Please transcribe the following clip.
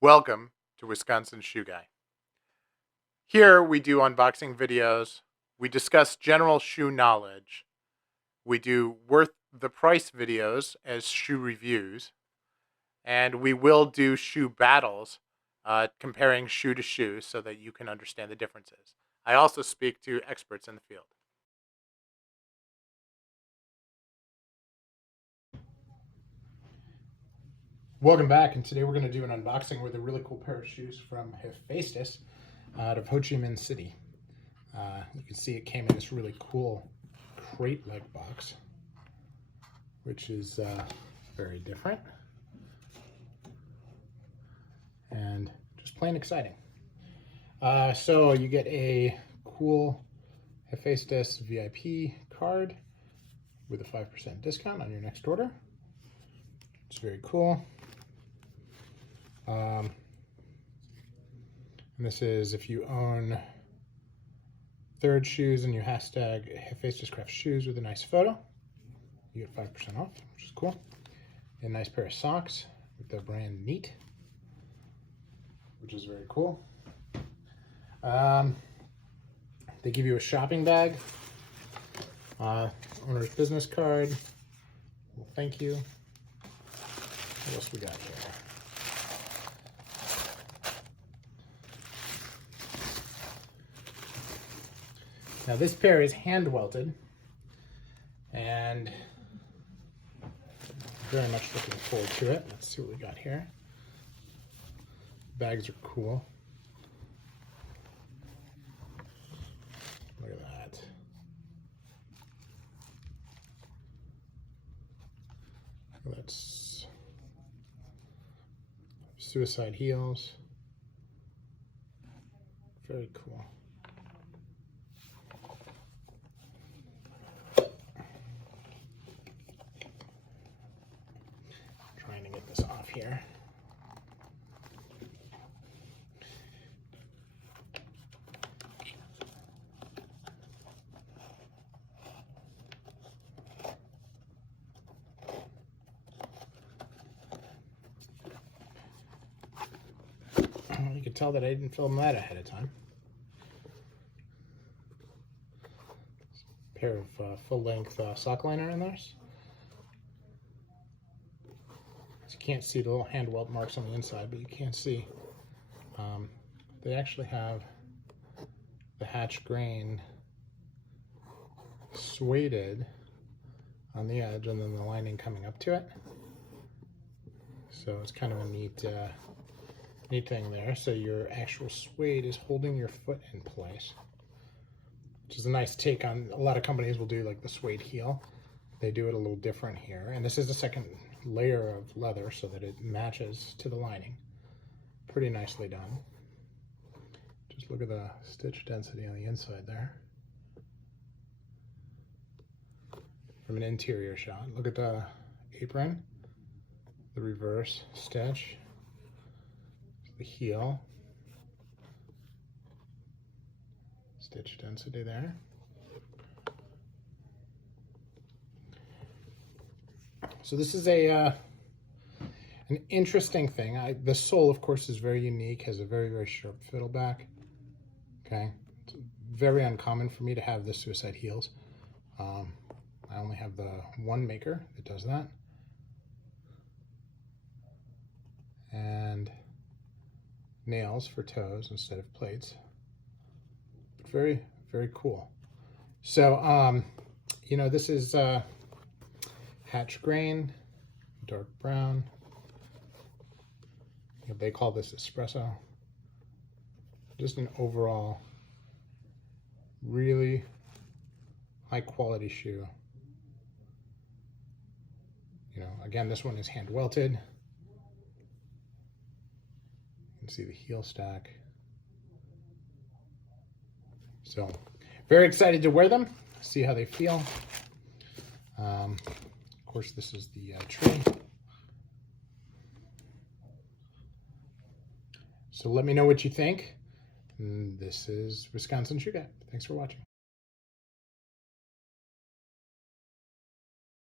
Welcome to Wisconsin Shoe Guy. Here we do unboxing videos, we discuss general shoe knowledge, we do worth the price videos as shoe reviews, and we will do shoe battles, comparing shoe to shoe so that you can understand the differences. I also speak to experts in the field. Welcome back, and today we're going to do an unboxing with a really cool pair of shoes from Hephaestus out of Ho Chi Minh City. You can see it came in this really cool crate leg box, which is very different and just plain exciting. So you get a cool Hephaestus VIP card with a 5% discount on your next order. It's very cool. And this is if you own third shoes and you hashtag Hephaestus Craft Shoes with a nice photo, you get 5% off, which is cool. A nice pair of socks with the brand Neat, which is very cool. They give you a shopping bag, owner's business card. Well, thank you. What else we got here? Now this pair is hand welted, and very much looking forward to it. Let's see what we got here. Bags are cool. Look at that. That's suicide heels. Very cool. Trying to get this off here. You can tell that I didn't film that ahead of time. A pair of full-length sock liner in there. You can't see the little hand welt marks on the inside, but you can see they actually have the hatch grain sueded on the edge and then the lining coming up to it. So it's kind of a neat thing there. So your actual suede is holding your foot in place, which is a nice take on, a lot of companies will do like the suede heel. They do it a little different here. And this is the second layer of leather so that it matches to the lining. Pretty nicely done. Just look at the stitch density on the inside there. From an interior shot, look at the apron, the reverse stitch, the heel, stitch density there. So this is an interesting thing. The sole, of course, is very unique, has a very, very sharp fiddle back. Okay, it's very uncommon for me to have the suicide heels. I only have the one maker that does that. And nails for toes instead of plates. Very, very cool. So, you know, this is hatch grain, dark brown. They call this espresso. Just an overall really high quality shoe. You know, again, this one is hand welted. You can see the heel stack. So, very excited to wear them, see how they feel. Of course, this is the tree. So let me know what you think. This is Wisconsin Shoe Guy. Thanks for watching.